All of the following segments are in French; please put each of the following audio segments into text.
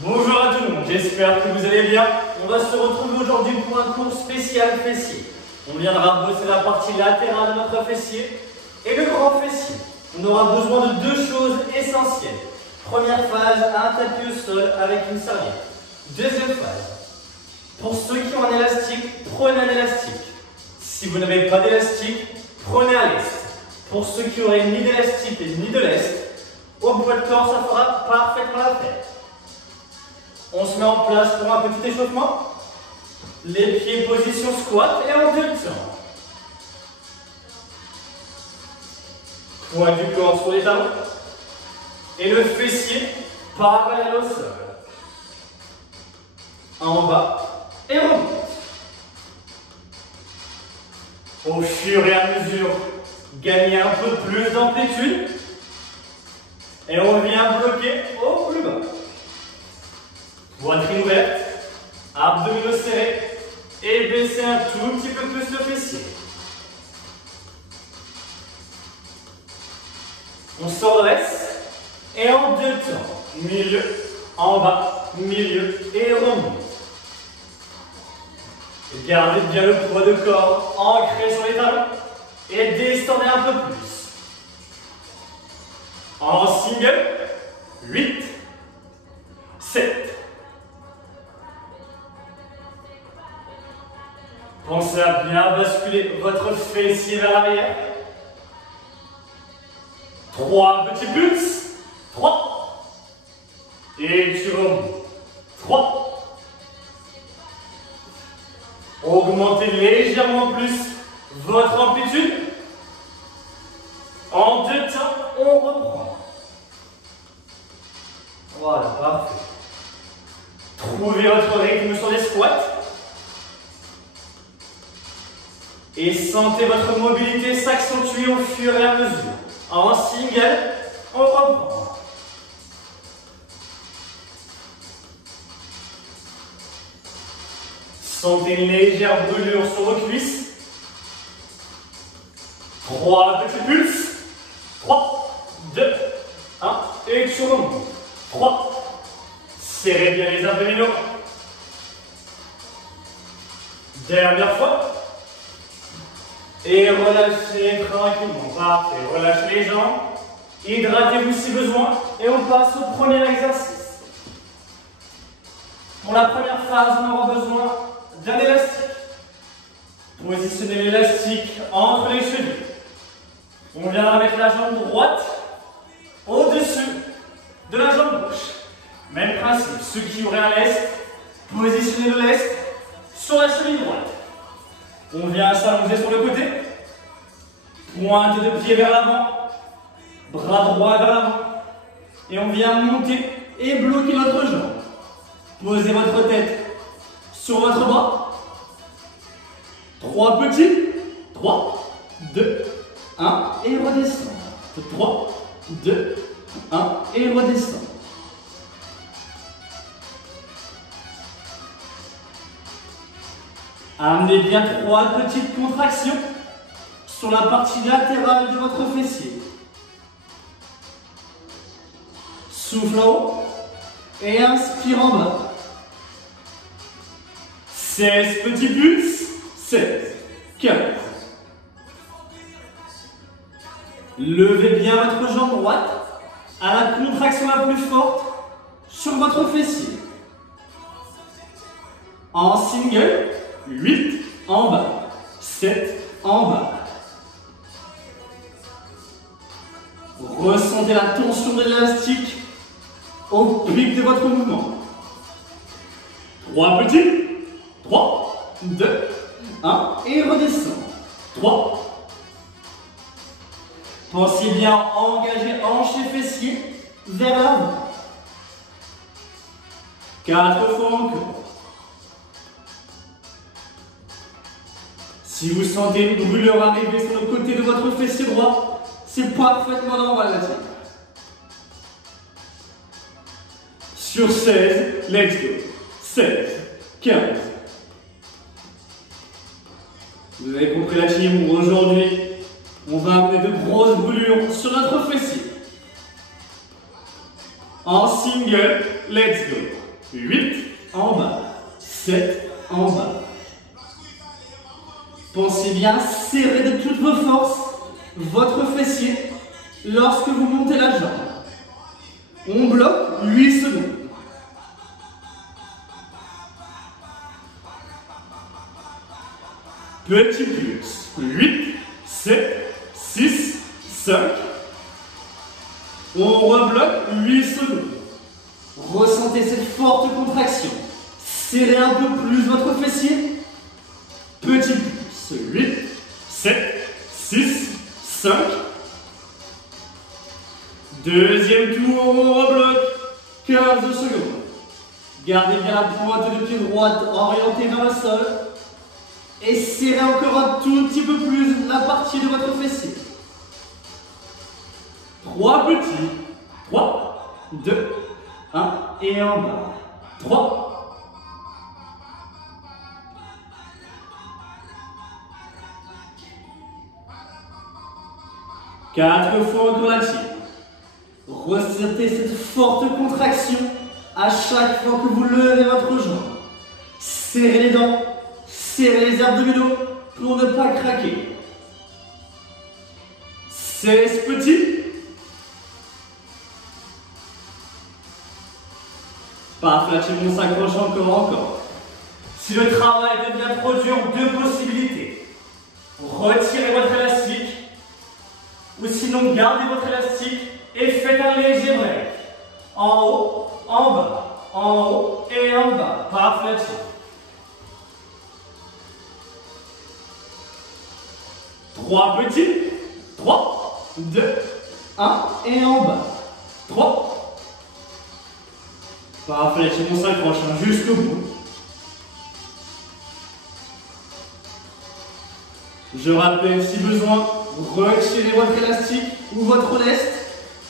Bonjour à tout le monde, j'espère que vous allez bien. On va se retrouver aujourd'hui pour un cours spécial fessier. On viendra bosser la partie latérale de notre fessier et le grand fessier. On aura besoin de deux choses essentielles. Première phase, un tapis au sol avec une serviette. Deuxième phase, pour ceux qui ont un élastique, prenez un élastique. Si vous n'avez pas d'élastique, prenez un lest. Pour ceux qui n'auraient ni d'élastique ni de lest, au poids de corps, ça fera parfaitement l'affaire. On se met en place pour un petit échauffement. Les pieds position squat et en deux temps. Poids du corps sur les talons. Et le fessier parallèle au sol. En bas et remonte. Au fur et à mesure, gagnez un peu plus d'amplitude. Et on vient bloquer au plus bas. Poitrine ouverte, abdominaux serrés et baissez un tout petit peu plus le fessier. On se redresse et en deux temps. Milieu, en bas, milieu et remonte. Gardez bien le poids de corps ancré sur les talons et descendez un peu plus. En single, 8, 7. Pensez à bien basculer votre fessier vers l'arrière. 3 petits pulses. 3. Et tu remontes. 3. Augmentez légèrement plus votre amplitude. En deux temps, on reprend. Voilà, parfait. Trouvez votre rythme sur les squats. Et sentez votre mobilité s'accentuer au fur et à mesure. En single, on reprend. Sentez une légère brûlure sur vos cuisses. 3 petits pulses. 3, 2, 1. Et tu remontes. 3. Serrez bien les abdominaux. Dernière fois. Et relâchez tranquillement. Parfait. Relâchez les jambes. Hydratez-vous si besoin. Et on passe au premier exercice. Pour la première phase, on aura besoin d'un élastique. Positionnez l'élastique entre les chevilles. On viendra mettre la jambe droite au-dessus de la jambe gauche. Même principe. Ceux qui auraient un lest, positionnez le lest sur la cheville droite. On vient s'allonger sur le côté. Pointe de pied vers l'avant. Bras droit vers l'avant. Et on vient monter et bloquer notre jambe. Posez votre tête sur votre bras. 3 petits. 3, 2, 1. Et redescend. 3, 2, 1. Et redescend. Amenez bien 3 petites contractions sur la partie latérale de votre fessier. Souffle en haut et inspire en bas. 16 petits pulses. 16, 15. Levez bien votre jambe droite à la contraction la plus forte sur votre fessier. En single. 8 en bas, 7 en bas. Ressentez la tension de l'élastique au pic de votre mouvement. 3 petits. 3, 2, 1 et redescend. 3. Pensez bien à engager hanches et fessiers vers l'avant. 4 fois encore. Si vous sentez une brûlure arriver sur le côté de votre fessier droit, c'est parfaitement normal là-dessus. Sur 16, let's go. 16, 15. Vous avez compris la team, aujourd'hui, on va amener de grosses brûlures sur notre fessier. En single, let's go. 8 en bas, 7 en bas. Pensez bien à serrer de toutes vos forces votre fessier lorsque vous montez la jambe. On bloque 8 secondes. Petit plus. 8, 7, 6, 5. On rebloque 8 secondes. Ressentez cette forte contraction. Serrez un peu plus votre fessier. Petit plus. 8, 7, 6, 5. Deuxième tour, on rebloque 15 secondes. Gardez bien la pointe de pied droite orientée vers le sol. Et serrez encore un tout petit peu plus la partie de votre fessier. 3 petits. 3, 2, 1 et en bas. 3. 4 fois encore la tire. Ressentez cette forte contraction à chaque fois que vous levez votre jambe. Serrez les dents, serrez les abdominaux pour ne pas craquer. 16 petits. Parfait, la on s'accroche encore. Si le travail devient trop dur, deux possibilités. Retirez votre élastique, ou sinon gardez votre élastique et faites un léger break. En haut, en bas, en haut et en bas. Parfait. 3 petits. 3, 2, 1 et en bas. 3. Parfait, on s'accroche jusqu'au bout. Je rappelle, si besoin, retirez votre élastique ou votre leste.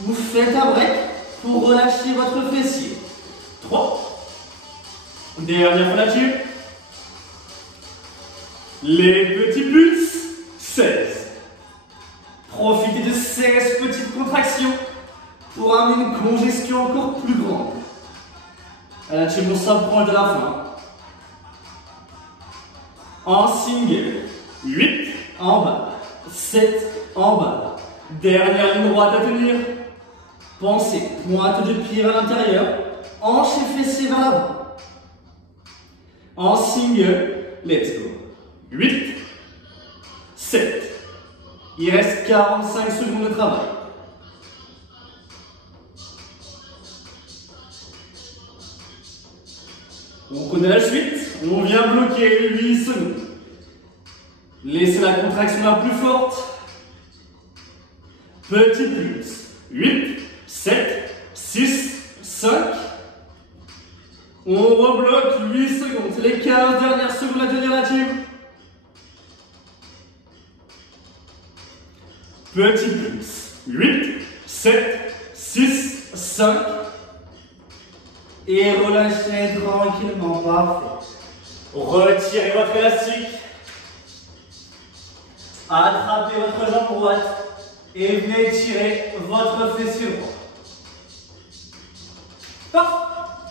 Vous faites un break pour relâcher votre fessier. 3. Dernière fois là-dessus. Les petits pulses. 16. Profitez de 16 petites contractions pour amener une congestion encore plus grande. Là, tu mon s'approche de la fin. En single. 8 en bas. 7 en bas. Dernière ligne droite à tenir. Pensez, pointe de pied vers l'intérieur. Hanche et fessier vers l'avant. En single. Let's go. 8. 7. Il reste 45 secondes de travail. On connaît la suite. On vient bloquer 8 secondes. Laissez la contraction la plus forte. Petit plus. 8, 7, 6, 5. On rebloque 8 secondes. C'est les 15 dernières secondes à tenir la team. Petit plus. 8, 7, 6, 5. Et relâchez tranquillement. Parfait. Retirez votre élastique. Attrapez votre jambe droite. Et venez tirer votre fessier droit. Parfait.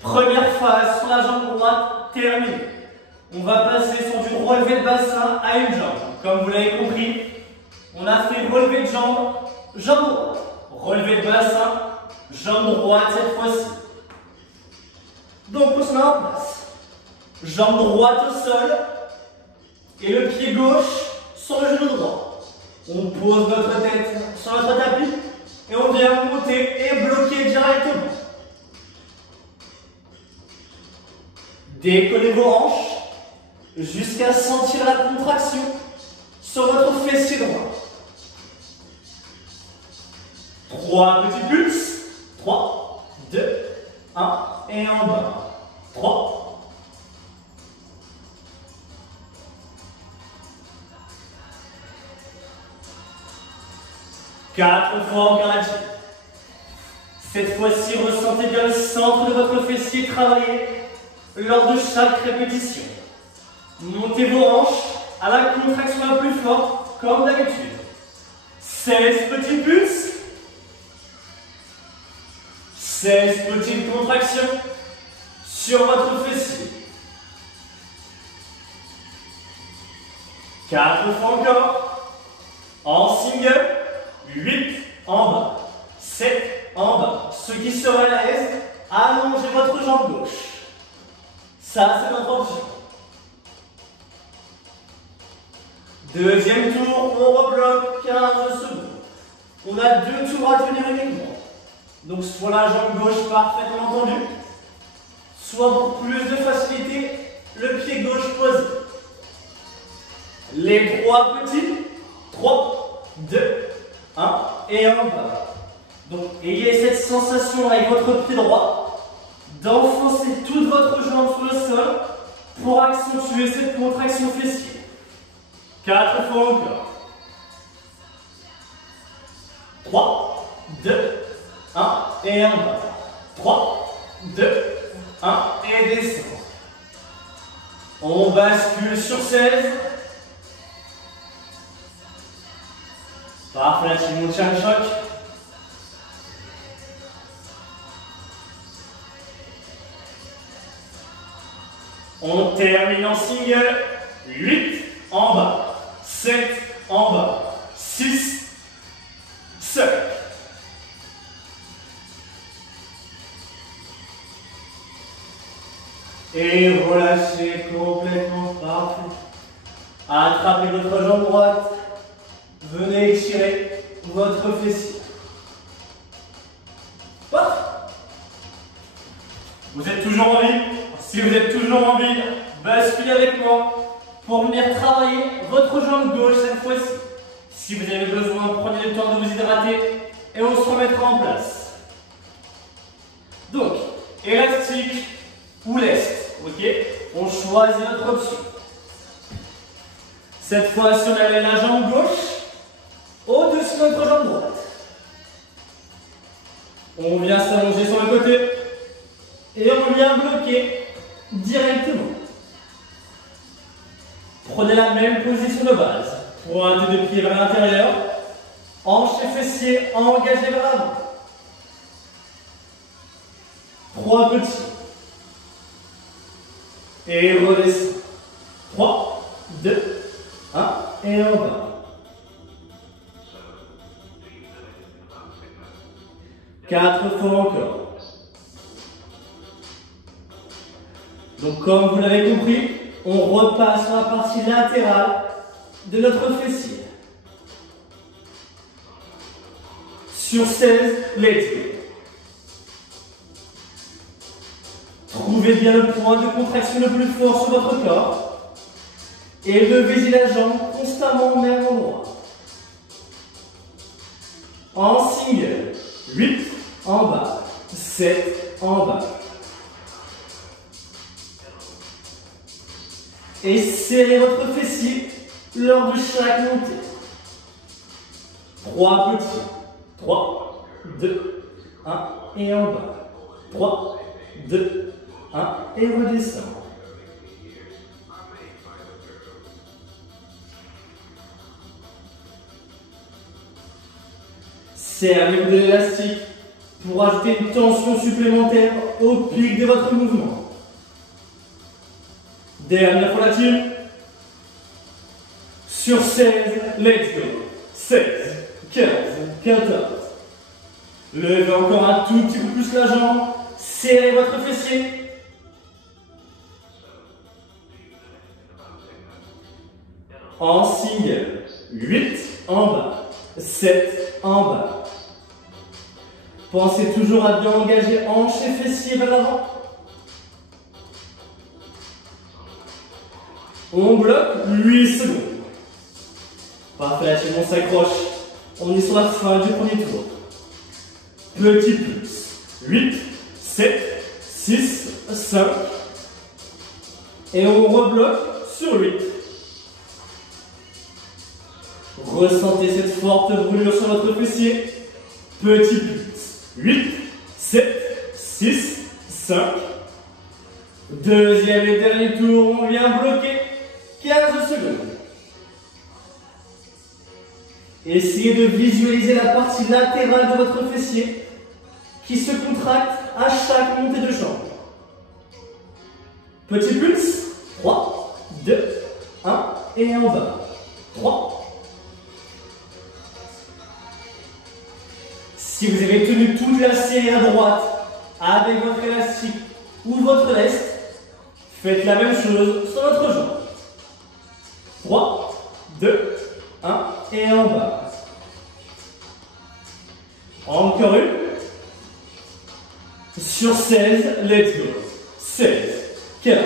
Première phase sur la jambe droite terminée. On va passer sur du relevé de bassin à une jambe. Comme vous l'avez compris, on a fait relevé de jambe, jambe droite. Relevé de bassin, jambe droite cette fois-ci. Donc on se met en place. Jambe droite au sol et le pied gauche sur le genou droit. On pose notre tête sur notre tapis et on vient monter et bloquer directement. Décollez vos hanches jusqu'à sentir la contraction sur votre fessier droit. 3 petits pulses. 3, 2, 1 et en bas. 3. 4 fois encore là-dessus. Cette fois-ci, ressentez bien le centre de votre fessier travailler lors de chaque répétition. Montez vos hanches à la contraction la plus forte, comme d'habitude. 16 petits pulses. 16 petites contractions sur votre fessier. 4 fois encore. En single. 8 en bas. 7 en bas. Ceux qui seraient à l'aise, allongez votre jambe gauche. Ça, c'est notre option. Deuxième tour, on rebloque 15 secondes. On a 2 tours à tenir uniquement. Donc soit la jambe gauche parfaitement tendue, soit pour plus de facilité, le pied gauche posé. Les 3 petits, 3, 2, 1 et en bas. Donc ayez cette sensation avec votre pied droit d'enfoncer toute votre jambe sur le sol pour accentuer cette contraction fessière. 4 fois encore. 3, 2, 1 et en bas. 3, 2, 1 et descend. On bascule sur 16. Parfait, la team monte chaque choc. On termine en single. 8 en bas. 7 en bas. 6, 5. Et relâchez complètement. Parfait. Attrapez votre jambe droite. Venez étirer votre fessier. Parfait. Vous êtes toujours en vie. Si vous êtes toujours en vie, basculez avec moi pour venir travailler votre jambe gauche cette fois-ci. Si vous avez besoin, prenez le temps de vous hydrater et on se remettra en place. Donc, élastique ou lest, ok? On choisit notre option. Cette fois-ci, on amène la jambe gauche au-dessus de notre jambe droite. On vient s'allonger sur le côté et on vient bloquer directement. Prenez la même position de base. Pointe de pied vers l'intérieur. Hanche et fessiers engagés vers l'avant. 3 petits. Et redescend. 3, 2, 1 et en bas. 4 fois encore. Donc comme vous l'avez compris, on repasse sur la partie latérale de notre fessier. Sur 16, let's go. Trouvez bien le point de contraction le plus fort sur votre corps et levez-y la jambe constamment au même endroit. En single, 8 en bas, 7 en bas. Et serrez votre fessier lors de chaque montée. 3 petits. 3, 2, 1 et en bas. 3, 2, 1 et redescend. Servez-vous de l'élastique pour ajouter une tension supplémentaire au pic de votre mouvement. Dernière fois la team. Sur 16, let's go. 16, 15, 14. Levez encore un tout petit peu plus la jambe. Serrez votre fessier. En single, 8 en bas, 7 en bas. Pensez toujours à bien engager hanche et fessier vers l'avant. On bloque 8 secondes. Parfait, la team, on s'accroche. On est sur la fin du premier tour. Petit plus. 8, 7, 6, 5. Et on rebloque sur 8. Ressentez cette forte brûlure sur votre fessier. Petit plus. 8, 7, 6, 5. Deuxième et dernier tour, on vient bloquer 15 secondes. Essayez de visualiser la partie latérale de votre fessier qui se contracte à chaque montée de jambe. Petit pulse, 3, 2, 1, et en bas. 3. Si vous avez tenu toute la série à droite avec votre élastique ou votre leste, faites la même chose sur votre jambe. 3, 2, 1, et en bas. Encore une. Sur 16, let's go. 16, 15.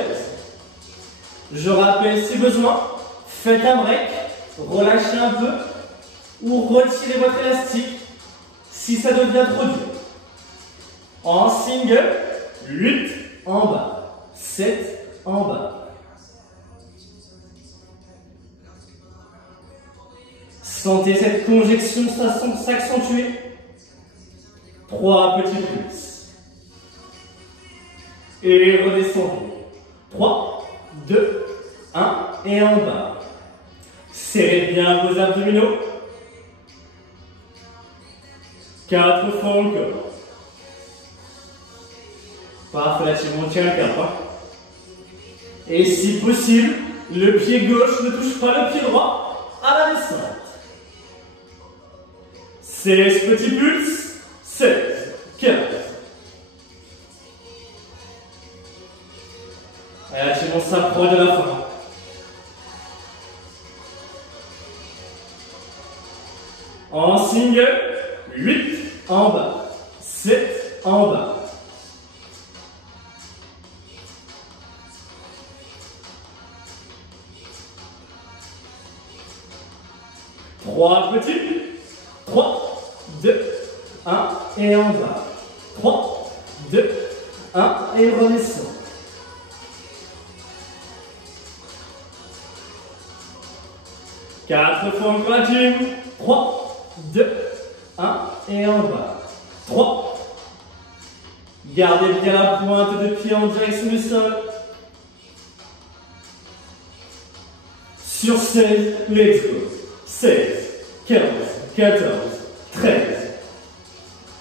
Je rappelle si besoin, faites un break, relâchez un peu ou retirez votre élastique si ça devient trop dur. En single, 8 en bas, 7 en bas. Sentez cette conjection s'accentuer. 3 petits pulses. Et redescendez. 3, 2, 1 et en bas. Serrez bien vos abdominaux. 4 fois encore. Parfait, là, tu tiens le cap. Et si possible, le pied gauche ne touche pas le pied droit à la descente. 16 petits pulses. 16, 15. Allez, on s'approche de la fin. En single, 8 en bas, 7 en bas. Trois petits, 3, 2, 1 et en bas. 3, 2, 1 et redescend. Quatre fois encore la team. 3, 2, 1 et en bas. 3. Gardez bien la pointe de pied en direction du sol. Sur 16, let's go. 16, 15, 14, 13.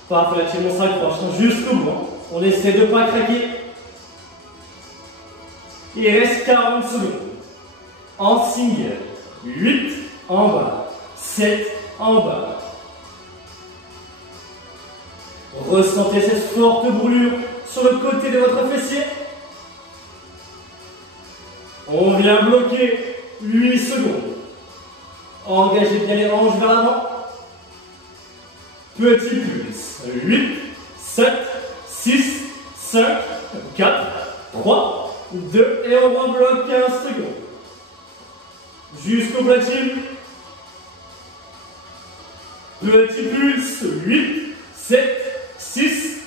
Parfait, la team, on s'accroche jusqu'au bout. On essaie de ne pas craquer. Il reste 40 secondes. En single, 8 en bas, 7 en bas. Ressentez cette forte brûlure sur le côté de votre fessier. On vient bloquer 8 secondes. Engagez bien les hanches vers l'avant. Petit pulse. 8, 7, 6, 5, 4, 3, 2 et on rebloque 15 secondes. Jusqu'au platine. Petit pulse. 8, 7, 6.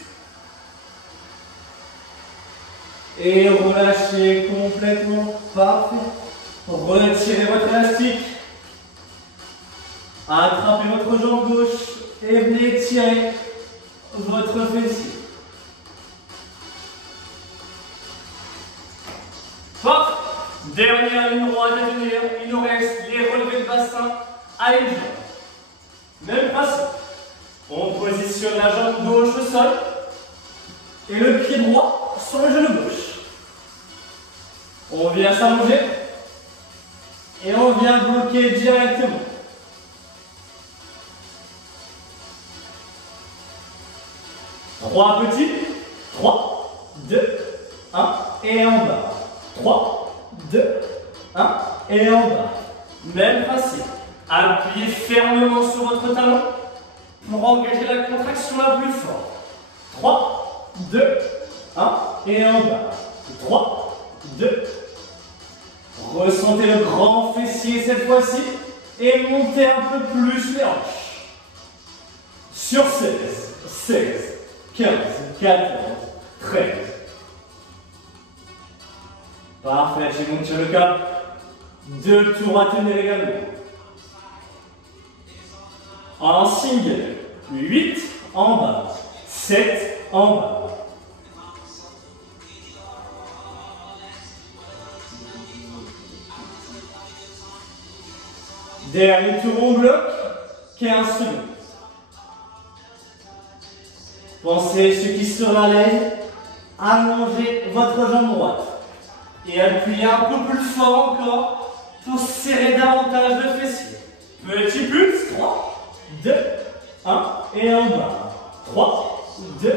Et relâchez complètement. Parfait. Retirez votre élastique. Attrapez votre jambe gauche et venez tirer votre fessier. Hop. Dernière ligne droite à tenir. Il nous reste les relevés de bassin à une jambe. Même principe. On positionne la jambe gauche au sol et le pied droit sur le genou gauche. On vient s'allonger et on vient bloquer directement. Trois petits. 3, 2, 1 et en bas. 3, 2, 1 et en bas. Même principe. Appuyez fermement sur votre talon pour engager la contraction la plus forte. 3, 2, 1 et en bas. 3, 2. Ressentez le grand fessier cette fois-ci et montez un peu plus les hanches. Sur 16, 16, 15, 14, 13. Parfait, j'ai monté le cap. 2 tours à tenir également. En single, 8 en bas, 7 en bas. Dernier tour, on bloque, 15 secondes. Pensez, ce qui sera à l'aise, allongez votre jambe droite. Et appuyez un peu plus fort encore pour serrer davantage le fessier. Petit pulse, 3, 2, 1, et en bas. 3, 2,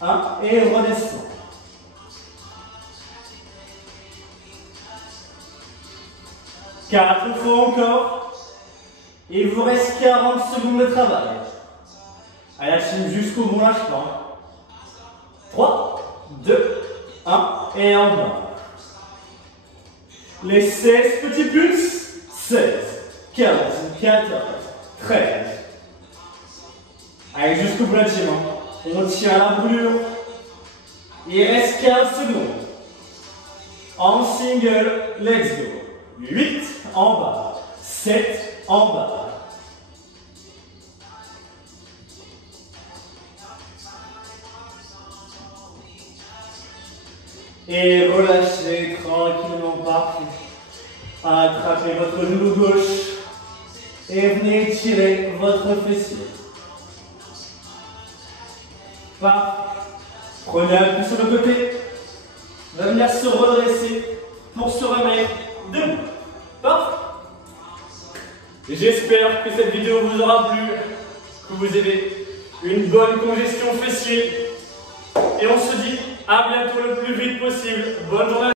1, et redescend. 4 fois encore. Il vous reste 40 secondes de travail. À la chaîne jusqu'au bon lâchement. 3, 2, 1, et en bas. Les 16 petits pulses. 16, 15, 14, 13. Allez, jusqu'au bout de la gym. On tient la brûlure. Il reste 15 secondes. En single, let's go. 8 en bas. 7 en bas. Et relâchez tranquillement, parfait. Attrapez votre genou gauche et venez étirer votre fessier. Parfait. Prenez un coup sur le côté. Va venir se redresser pour se remettre debout. Parfait. J'espère que cette vidéo vous aura plu, que vous avez une bonne congestion fessier. Et on se dit à bientôt le plus vite possible. Bonne journée.